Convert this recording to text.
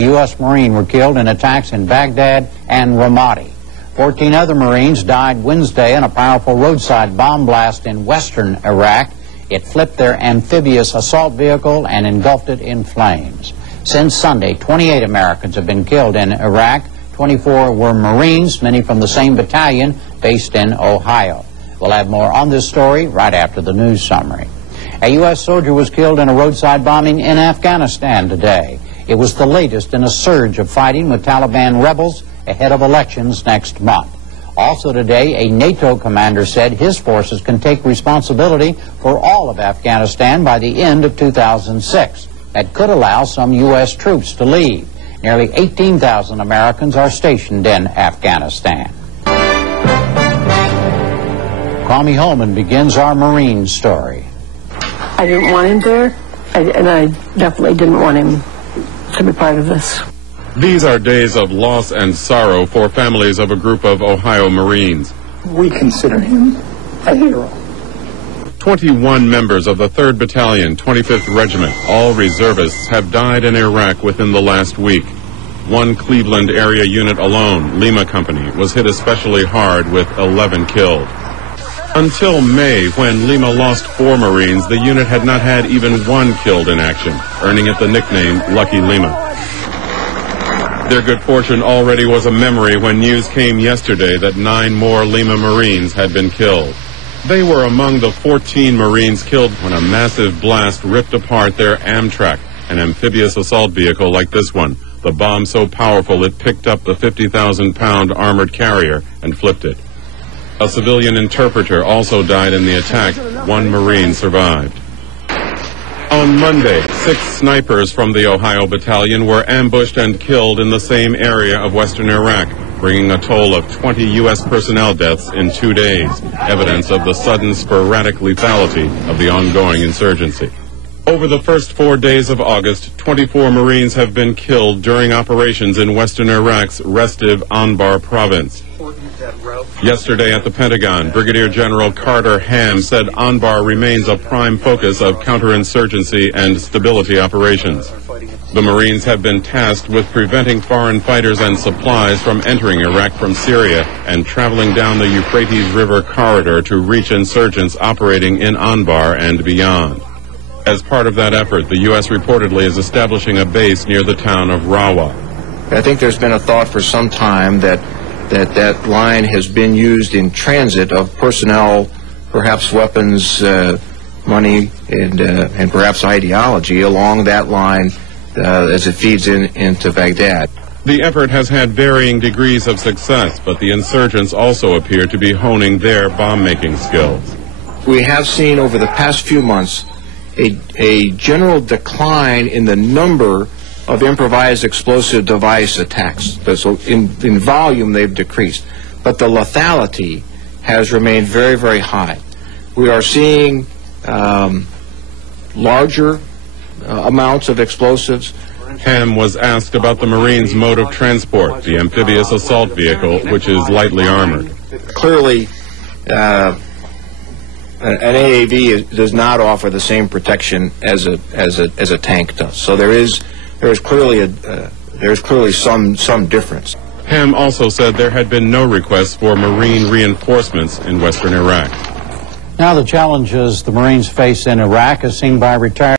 U.S. Marine were killed in attacks in Baghdad and Ramadi. 14 other Marines died Wednesday in a powerful roadside bomb blast in western Iraq. It flipped their amphibious assault vehicle and engulfed it in flames. Since Sunday, 28 Americans have been killed in Iraq. 24 were Marines, many from the same battalion based in Ohio. We'll have more on this story right after the news summary. A U.S. soldier was killed in a roadside bombing in Afghanistan today. It was the latest in a surge of fighting with Taliban rebels ahead of elections next month. Also today, a NATO commander said his forces can take responsibility for all of Afghanistan by the end of 2006. That could allow some U.S. troops to leave. Nearly 18,000 Americans are stationed in Afghanistan. Kwame Holman begins our Marine story. I didn't want him there, and I definitely didn't want him to be part of this. These are days of loss and sorrow for families of a group of Ohio Marines. We consider him a hero. 21 members of the 3rd Battalion, 25th Regiment, all reservists, have died in Iraq within the last week. One Cleveland area unit alone, Lima Company, was hit especially hard with 11 killed. Until May, when Lima lost 4 Marines, the unit had not had even 1 killed in action, earning it the nickname Lucky Lima. Their good fortune already was a memory when news came yesterday that 9 more Lima Marines had been killed. They were among the 14 Marines killed when a massive blast ripped apart their Amtrak, an amphibious assault vehicle like this one. The bomb so powerful it picked up the 50,000-pound armored carrier and flipped it. A civilian interpreter also died in the attack. 1 Marine survived. On Monday, 6 snipers from the Ohio Battalion were ambushed and killed in the same area of western Iraq, bringing a toll of 20 U.S. personnel deaths in 2 days, evidence of the sudden sporadic lethality of the ongoing insurgency. Over the first 4 days of August, 24 Marines have been killed during operations in western Iraq's restive Anbar province. Yesterday at the Pentagon, Brigadier General Carter Ham said Anbar remains a prime focus of counterinsurgency and stability operations. The Marines have been tasked with preventing foreign fighters and supplies from entering Iraq from Syria and traveling down the Euphrates River corridor to reach insurgents operating in Anbar and beyond. As part of that effort, the U.S. reportedly is establishing a base near the town of Rawa. I think there's been a thought for some time that line has been used in transit of personnel, perhaps weapons, money, and perhaps ideology along that line as it feeds into Baghdad. The effort has had varying degrees of success, but the insurgents also appear to be honing their bomb-making skills. We have seen over the past few months a general decline in the number of improvised explosive device attacks. So in volume, they've decreased. But the lethality has remained very, very high. We are seeing larger amounts of explosives. Ham was asked about the Marines' mode of transport, the amphibious assault vehicle, which is lightly armored. Clearly, an AAV does not offer the same protection as a tank does. So there is clearly some difference. Ham also said there had been no requests for Marine reinforcements in western Iraq. Now the challenges the Marines face in Iraq, as seen by retired